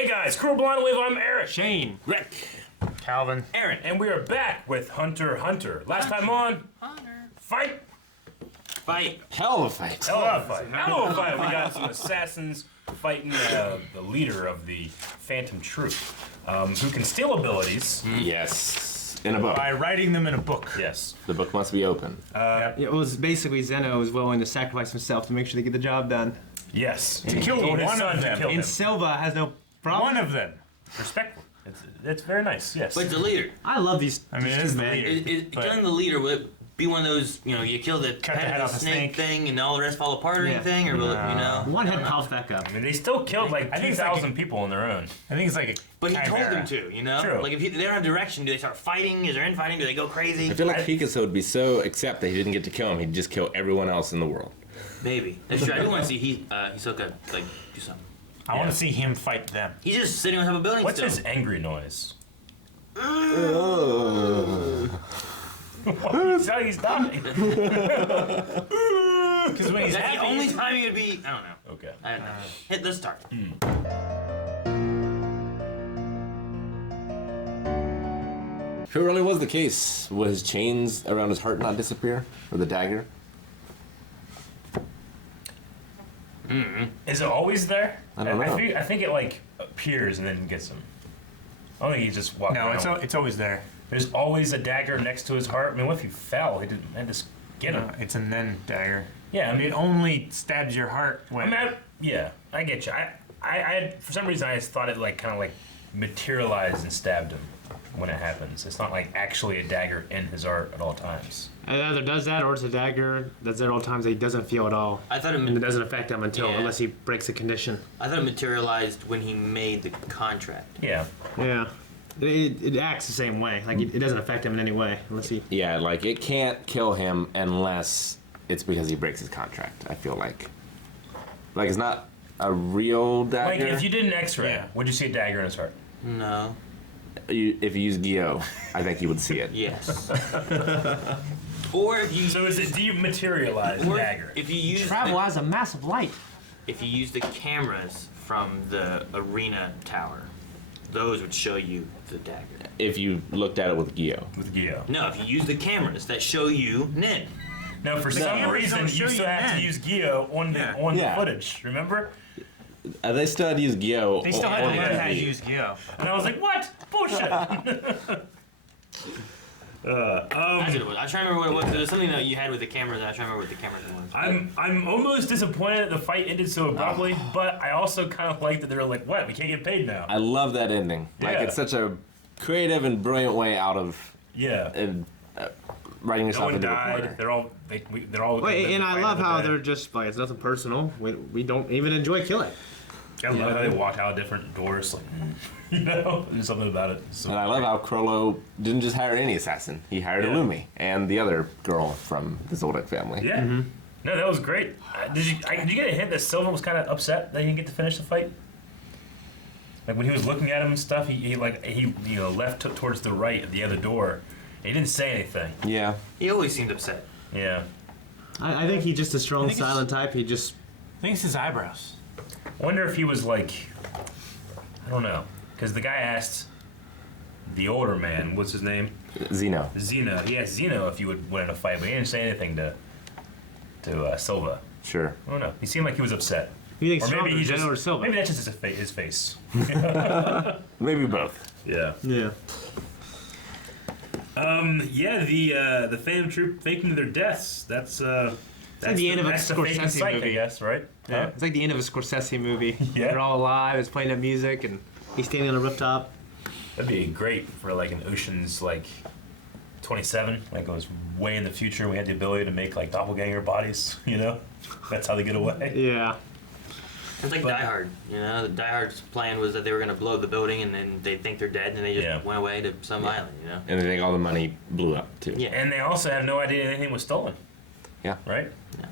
Hey guys, Crew Blonde Wave, I'm Eric. Shane. Rick. Calvin. Aaron. And we are back with Hunter x Hunter. Last time on, Fight. Hell of a fight. Hell of a fight. Hell of a fight. We got some assassins fighting the leader of the Phantom Troop, who can steal abilities. Yes. In a book. By writing them in a book. Yes. The book must be open. It was basically Zeno was willing to sacrifice himself to make sure they get the job done. Yes. To kill Told his one son of to them. kill him. And Silva has no problem. One of them. Respectful. It's very nice. Yes. But the leader. I love these. I mean, these it is two the men. leader. But- Killing the leader, will it be one of those, you kill the Cut the head of off the a snake snake. thing and all the rest fall apart or Yeah. anything? Or will it, One head pops back up. I mean, they still killed like I think it's like 2,000 people on their own. I think it's like a But he told chimera. them to, True. Like, if they don't have direction, do they start fighting? Is there infighting? Do they go crazy? I feel like Picasso would be so accept that he didn't get to kill him, he'd just kill everyone else in the world. Maybe. That's true. I do want to see Hisoka, do something. I want to see him fight them. He's just sitting on top of a building What's still. his angry noise? So he's dying. Because when he's That's happy, the only time he would be, I don't know. Okay. I don't know. Hit the start. If it really was the case, would his chains around his heart not disappear? Or the dagger? Is it always there? I don't know. I think it like appears and then gets him. I don't think he just walks No, around. it's always there. There's always a dagger next to his heart. I mean, what if he fell? He didn't had to get him. It's a then dagger. Yeah, I mean, It only stabs your heart when. yeah, I get you. I for some reason I just thought it like kind of like materialized and stabbed him when it happens. It's not like actually a dagger in his heart at all times. It either does that or it's a dagger that's there all times that he doesn't feel at all. I thought And it it doesn't affect him Yeah. unless he breaks a condition. materialized when he made the contract. Yeah. Yeah. It acts the same way. Like it doesn't affect him in any way unless he. Yeah, like it can't kill him unless it's because he breaks his contract, I feel like. Like it's not a real dagger. Like if you did an X-ray, Yeah. would you see a dagger in his heart? No. If you use Gyo, I think you would see it. Yes. Or if you So is it dematerialized or dagger? if you use Travel the, has a massive light. if you use the cameras from the arena tower, those would show you the dagger. If you looked at it with Gyo. With Gyo. No, if you use the cameras that show you Nin. No, for some cameras reason don't you show still you have to then. use Gyo on the Yeah. Yeah. footage. Remember? They still had to use Gyo. They still had to on learn the how to TV. use Gyo. And I was like, what? Bullshit. That's what it was. I was trying to remember what it was. There was something that you had with the camera that I was trying to remember what the camera was. I'm almost disappointed that the fight ended so abruptly, but I also kind of like that they're like, what? We can't get paid now. I love that ending. Like Yeah. it's such a creative and brilliant way out of Yeah. writing No yourself one into a died. corner. They're all they're all. Wait, and I love how they're. they're just like it's nothing personal. We don't even enjoy killing. I love how they walk out different doors, like there's something about it. So And I love how Crollo didn't just hire any assassin. He hired Yeah. Illumi and the other girl from the Zoldyck family. Yeah. No, that was great. Did you get a hint that Silva was kind of upset that he didn't get to finish the fight? Like when he was looking at him and stuff, he left towards the right of the other door. He didn't say anything. Yeah. He always seemed upset. Yeah. I think he's just a strong think it's- silent type. He just. I think it's his eyebrows. I wonder if he was like, I don't know, because the guy asked the older man, what's his name? Zeno. Zeno. He asked Zeno if you would win in a fight, but he didn't say anything to Silva. Sure. I don't know. He seemed like he was upset. You think Or stronger, maybe he just Zeno or Silva? maybe that's just his face. Maybe both. Yeah. Yeah. Yeah. The Phantom Troop faking their deaths. That's like the end of a that's the fake Scorsese Psyche, movie. I guess, right? Yeah. It's like the end of a Scorsese movie. Yeah. They're all alive. It's playing that music, and he's standing on a rooftop. That'd be great for like an Ocean's like 27. Like it was way in the future. We had the ability to make like doppelganger bodies. That's how they get away. Yeah. It's like Die Hard. The Die Hard's plan was that they were going to blow the building and then they think they're dead and they just Yeah. went away to some island, And I think all the money blew up too. Yeah. And they also have no idea anything was stolen. Yeah. Right? Yeah.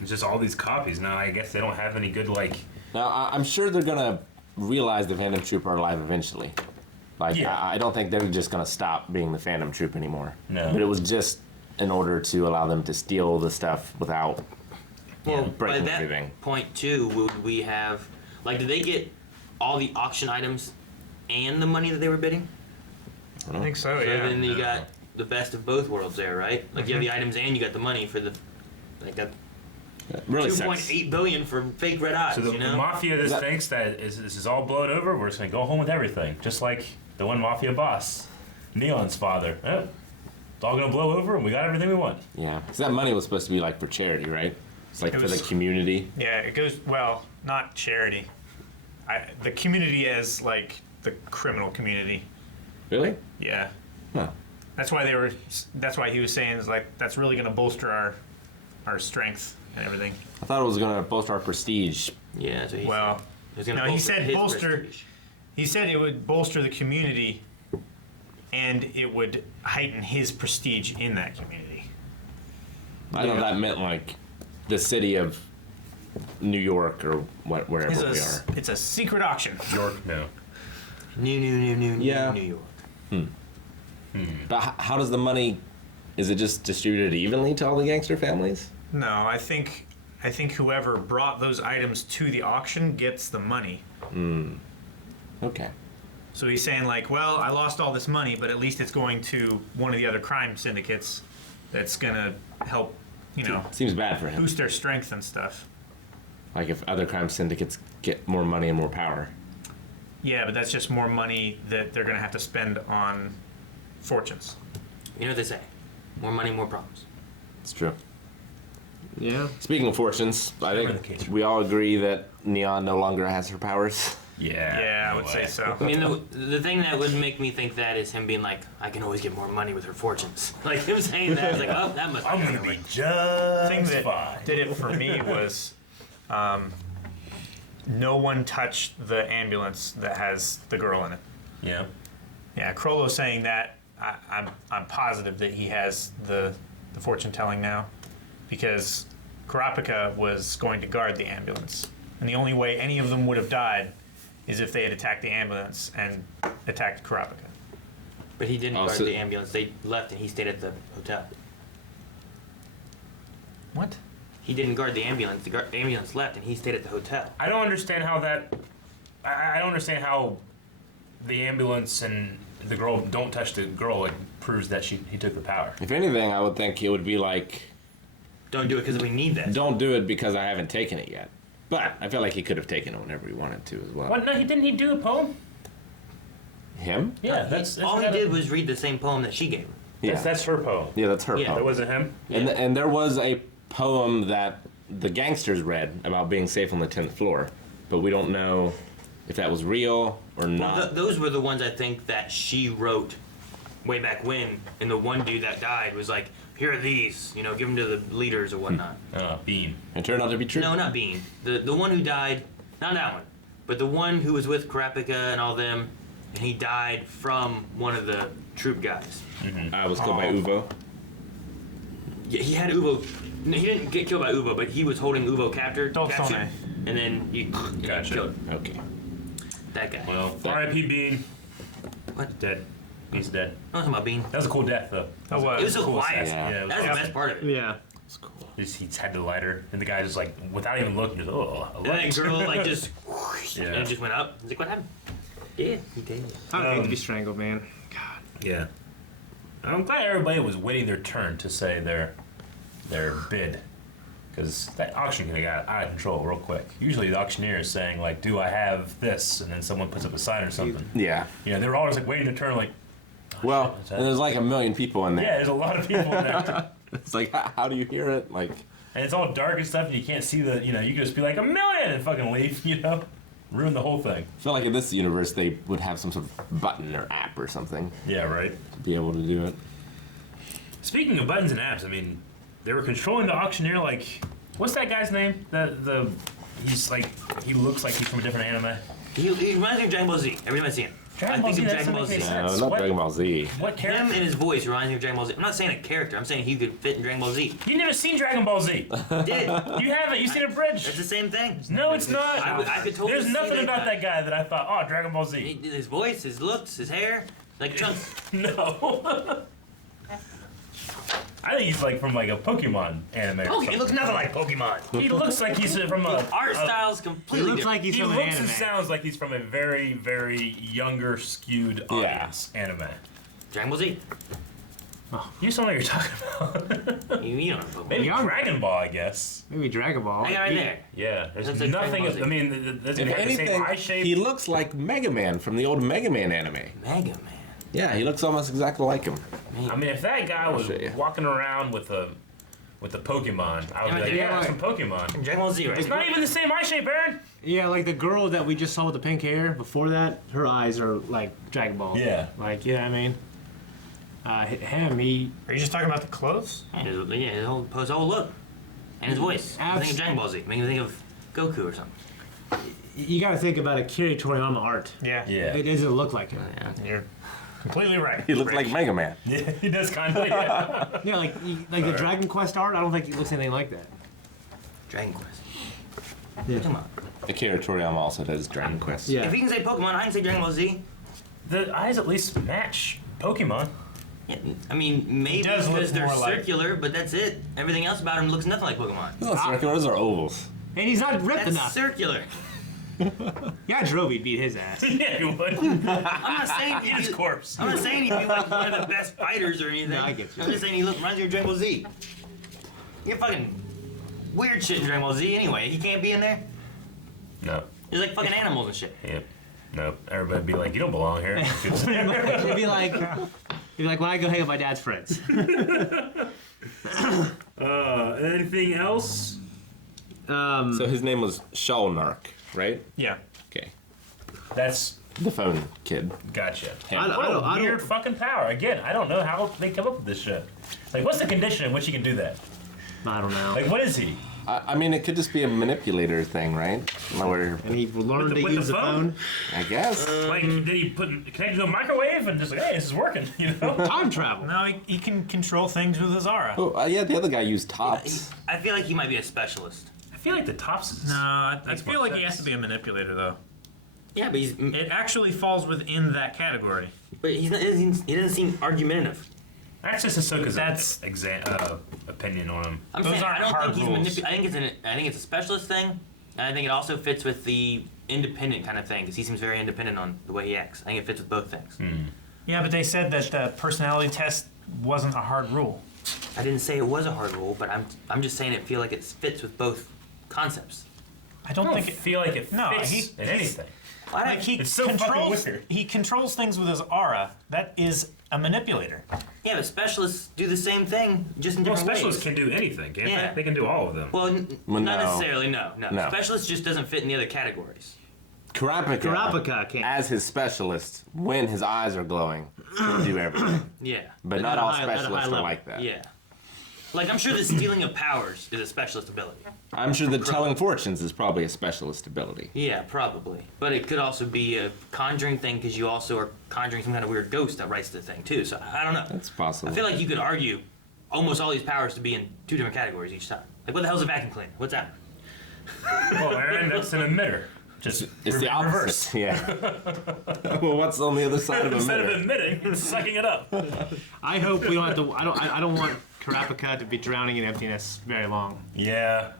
It's just all these copies. Now I guess they don't have any good like. Now I'm sure they're gonna realize the Phantom Troop are alive eventually. Like Yeah. I don't think they're just gonna stop being the Phantom Troop anymore. No. But it was just in order to allow them to steal the stuff without Well, by breaking that everything. point too, would we have, like, did they get all the auction items and the money that they were bidding. I think so, So yeah. then you got the best of both worlds there, right? Like you have the items and you got the money for the like that It really sucks. 2.8 billion for fake red eyes. So the, you the know? mafia thinks that this is all blown over. We're just gonna go home with everything, just like the one mafia boss, Neon's father. Oh, it's all gonna blow over, and we got everything we want. Yeah, because that money was supposed to be like for charity, right? It's like It for the was- community. Yeah, it goes, well, not charity. The community as, like, the criminal community. Really? Yeah. Huh. That's why he was saying, is like, that's really going to bolster our strength and everything. I thought it was gonna bolster our prestige. Yeah, so Well, he's gonna no, he bolster said his bolster. prestige. He said it would bolster the community and it would heighten his prestige in that community. I thought that meant like the city of New York or wherever we are. It's a secret auction. York, no. New Yeah. New York. But how does the money? Is it just distributed evenly to all the gangster families? No, I think whoever brought those items to the auction gets the money. Okay. So he's saying like, well, I lost all this money, but at least it's going to one of the other crime syndicates that's gonna help, Seems bad for him. boost their strength and stuff. Like if other crime syndicates get more money and more power. Yeah, but that's just more money that they're gonna have to spend on fortunes. You know what they say? More money, more problems. It's true. Yeah. Speaking of fortunes, I Remember the think case. we all agree that Neon no longer has her powers. Yeah. Yeah, I no would way. say so. I mean, the thing that would make me think that is him being like, I can always get more money with her fortunes. Like him saying that, it's like, oh, that must I'm not gonna be be right. just Thing that fine. did it for me was no one touched the ambulance that has the girl in it. Yeah. Yeah, Krollo's saying that. I'm positive that he has the fortune telling now, because Kurapika was going to guard the ambulance, and the only way any of them would have died is if they had attacked the ambulance and attacked Kurapika. But he didn't Oh, guard so- the ambulance. They left and he stayed at the hotel. What? He didn't guard the ambulance. The ambulance left and he stayed at the hotel. I don't understand how that. I don't understand how the ambulance and the girl don't touch the girl. It proves that he took the power. If anything, I would think it would be like, Don't do it because we need that. don't do it because I haven't taken it yet. But I feel like he could have taken it whenever he wanted to as well. What? No, didn't he do a poem? Him? Yeah, that's All he did was read the same poem that she gave him. Yeah. That's her poem. Yeah, that's her Yeah. That poem. wasn't him. And there was a poem that the gangsters read about being safe on the 10th floor, but we don't know if that was real or not. Well, those were the ones I think that she wrote way back when, and the one dude that died was like, here are these, give them to the leaders or whatnot. Bean. It turned out to be true. No, not Bean. The one who died, not that one, but the one who was with Kurapika and all them, and he died from one of the troop guys. I was killed by Uvo. Yeah, he had Uvo. No, he didn't get killed by Uvo, but he was holding Uvo captured, Dolphone. and then he Gotcha. killed Okay. that guy. Well, R.I.P. Bean. What? Dead. Bean's dead. I'm talking about Bean. That was a cool death, though. Oh, It was so Cool quiet. assassin. Yeah. it was That's the awesome. best part of it. Yeah. He had the lighter, and the guy just like, without even looking, just a And light. that girl like just, Yeah. and it just went up. He's like, what happened? Yeah, he did. I don't need to be strangled, man. God. Yeah. I'm glad everybody was waiting their turn to say their bid. Because that auction could have got out of control real quick. Usually the auctioneer is saying, like, do I have this? And then someone puts up a sign or something. Yeah. They were always like waiting their turn, like, Well, shit, is that- and there's like a million people in yeah, there. there's a lot of people in there. It's like, how do you hear it? Like, And it's all dark and stuff, and you can't see the, you can just be like, 1,000,000 and fucking leave, Ruin the whole thing. I feel like in this universe they would have some sort of button or app or something Yeah, right. to be able to do it. Speaking of buttons and apps, I mean, they were controlling the auctioneer like, what's that guy's name? He's like, he looks like he's from a different anime. He reminds me of Dragon Ball Z. Every time I see him, Dragon I Ball think Z, of that Dragon Ball doesn't Z. make any No, sense. not What- Dragon Ball Z. What Him and character? his voice reminds me of Dragon Ball Z. I'm not saying a character. I'm saying he could fit in Dragon Ball Z. You've never seen Dragon Ball Z. Did. You haven't. You've seen a bridge. That's the same thing. No, it's not. I could totally There's see nothing that about guy. that guy that I thought, oh, Dragon Ball Z. His voice, his looks, his hair, like Chunks. No. I think he's like from like a Pokemon anime. or Oh, he something. looks nothing like Pokemon. He looks like he's from a. Art style's He completely looks different. like he's He from an looks anime. and sounds like he's from a very, very younger, skewed audience anime. Dragon Ball Z. You just don't know what you're talking about. You don't know Pokemon. Maybe Young. Dragon Ball, I guess. Maybe Dragon Ball. I got right there. Yeah, there's Looks like nothing. Dragon Ball Z. I mean, does it If have the same anything, eye shape? he looks like Mega Man from the old Mega Man anime. Mega Man. Yeah, he looks almost exactly like him. I mean, if that guy was show you. walking around with a Pokemon, I would be like, Yeah, yeah, it's like- from Pokemon. Dragon Ball Z, right? It's not even the same eye shape, Aaron. Yeah, like the girl that we just saw with the pink hair. Before that, her eyes are like Dragon Ball. Yeah. Like, you know what I mean? Him, he. Are you just talking about the clothes? Yeah, his whole look. And his voice. I think of Dragon Ball Z. Make me think of Goku or something. You got to think about Akira Toriyama art. Yeah. Yeah. It doesn't look like him. Yeah. You're completely right. He looks Rick. like Mega Man. Yeah, he does kind of. Yeah. Yeah, like the Dragon Quest art. I don't think he looks anything like that. Dragon Quest. Yeah. Come on. Akira Toriyama also does Dragon Quest. Yeah. If he can say Pokemon, I can say Dragon Ball Z. The eyes at least match Pokemon. Yeah, I mean, maybe does look because they're more like- circular, but that's it. Everything else about him looks nothing like Pokemon. Those are circular, those are ovals. And he's not ripped That's enough. circular. Yeah, Droby beat his ass. Yeah, he would. I'm not saying Eat his corpse. I'm not saying he'd be like one of the best fighters or anything. No, I get you. I'm just saying he reminds me of Dragon Ball Z. You get fucking weird shit in Dragon Ball Z anyway. He can't be in there. No. There's like fucking animals and shit. Yep. Nope. Everybody'd be like, you don't belong here. He'd be like, when I go hang with my dad's friends. Anything else? So his name was Shalnark, right? Yeah. Okay. That's The phone kid. gotcha. Yeah. What a I don't- weird fucking power. Again, I don't know how they come up with this shit. Like, what's the condition in which he can do that? I don't know. Like, what is he? I mean, it could just be a manipulator thing, right? Where, And he learned to with use the the phone? phone. I guess. Like, did he connect to a microwave and just like, hey, this is working, you know? Time travel. No, he can control things with his aura. Oh, yeah, the other guy used tops. I feel like he might be a specialist. I feel like the tops. No, I Makes feel more like he has sense. to be a manipulator, though. Yeah, but It actually falls within that category. he doesn't seem argumentative. That's just Ahsoka's That's- opinion on him. I'm Those saying I aren't don't hard think he's rules. I think it's a specialist thing, and I think it also fits with the independent kind of thing because he seems very independent on the way he acts. I think it fits with both things. Yeah, but they said that the personality test wasn't a hard rule. I didn't say it was a hard rule, but I'm just saying it feel like it fits with both concepts. I I don't don't think it. feel like it No, fits he- in anything. Like he It's so fucking controls, weird. he controls things with his aura. That is a manipulator. Yeah, but specialists do the same thing, just in Well, different specialists ways. can do anything, can't Yeah. they? They can do all of them. Well, Well, not no. necessarily. No. No. Specialist just doesn't fit in the other categories. Karapika can't. as his specialist, when his eyes are glowing, can do everything. Yeah. But At not a all high- at a high specialists are level. like that. Yeah. Like I'm sure the stealing of powers is a specialist ability. I'm sure that telling fortunes is probably a specialist ability. Yeah, probably. But it could also be a conjuring thing because you also are conjuring some kind of weird ghost that writes the thing too. So I don't know. That's possible. I feel like you could argue almost all these powers to be in two different categories each time. Like what the hell's a vacuum cleaner? What's that? Well, Aaron, that's an emitter. Just it's the reverse. opposite. Yeah. Well, what's on the other side of a Instead of mirror? emitting, it's sucking it up. I hope we don't have to. I don't want Karapika to be drowning in emptiness very long. Yeah,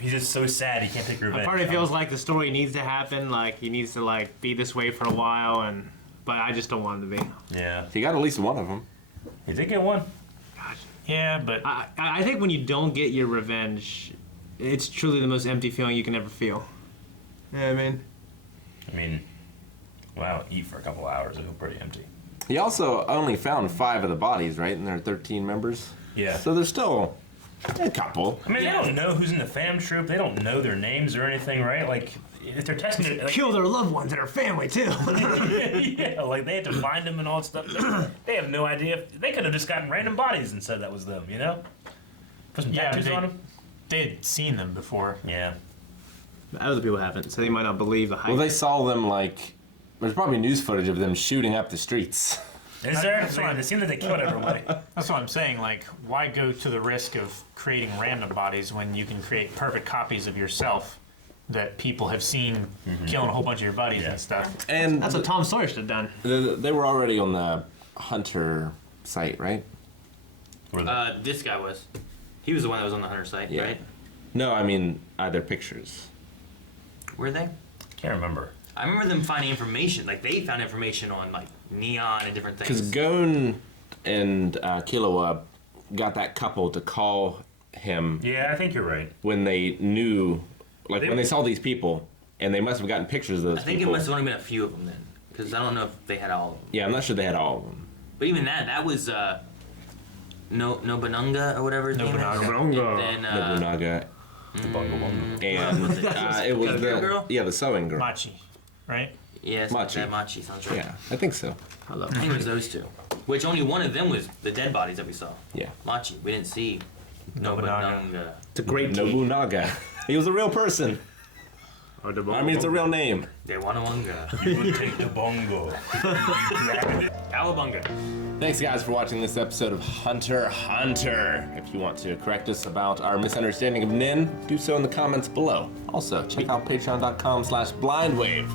he's just so sad he can't take revenge. Part of it feels like the story needs to happen. Like he needs to like be this way for a while, but I just don't want him to be. Yeah, He got at least one of them. he did get one. Yeah, but I think when you don't get your revenge, it's truly the most empty feeling you can ever feel. You know what I mean? I mean, wow, eat for a couple hours, I feel pretty empty. He also only found 5 of the bodies, right? And there are 13 members. Yeah. So there's still a couple. I mean, they don't know who's in the fam troop. They don't know their names or anything, right? Like, if they're testing it, like, Kill their loved ones and their family too. yeah, like they have to find them and all that stuff. They have no idea. They could have just gotten random bodies and said that was them, you know? Put some yeah, tattoos on them. they had seen them before. Yeah. Other people haven't, so they might not believe the hype. Well, they saw them like. There's probably news footage of them shooting up the streets. Is there? That's fine. It seems like they killed everybody. That's what I'm saying. Like, why go to the risk of creating random bodies when you can create perfect copies of yourself that people have seen killing a whole bunch of your buddies Yeah. and stuff? And That's what Tom Sawyer should have done. they were already on the Hunter site, right? Were they? This guy was. He was the one that was on the hunter site, Yeah. right? No, I mean either pictures. Were they? Can't remember. I remember them finding information. Like they found information on like neon and different Because things. Gon and Killua got that couple to call him Yeah, I think you're right. when they knew, like They- when they saw these people, and they must have gotten pictures of those I think people. it must have only been a few of them then, because I don't know if they had all of them. Yeah, I'm not sure they had all of them. But even that was Nobunaga or whatever his name is. Nobunaga. And then Nobunaga, The bungo bungo. and was it? it was The the girl? yeah the sewing girl. Machi, right? yes, Machi. that Machi sounds right. Yeah, I think so. Hello. I think it was those two. Which only one of them was the dead bodies that we saw. Yeah, Machi. We didn't see Nobunaga. Nobunaga. It's a great key. Nobunaga. He was a real person. Or the I mean, it's a real name. Dewanamunga. You would take the bongo. Cowabunga. Thanks, guys, for watching this episode of Hunter x Hunter. If you want to correct us about our misunderstanding of Nin, do so in the comments below. Also, check out patreon.com/blindwave,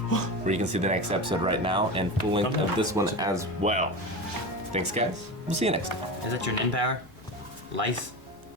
where you can see the next episode right now and full length of this one as well. Thanks, guys. We'll see you next time. Is that your nin power? Lice?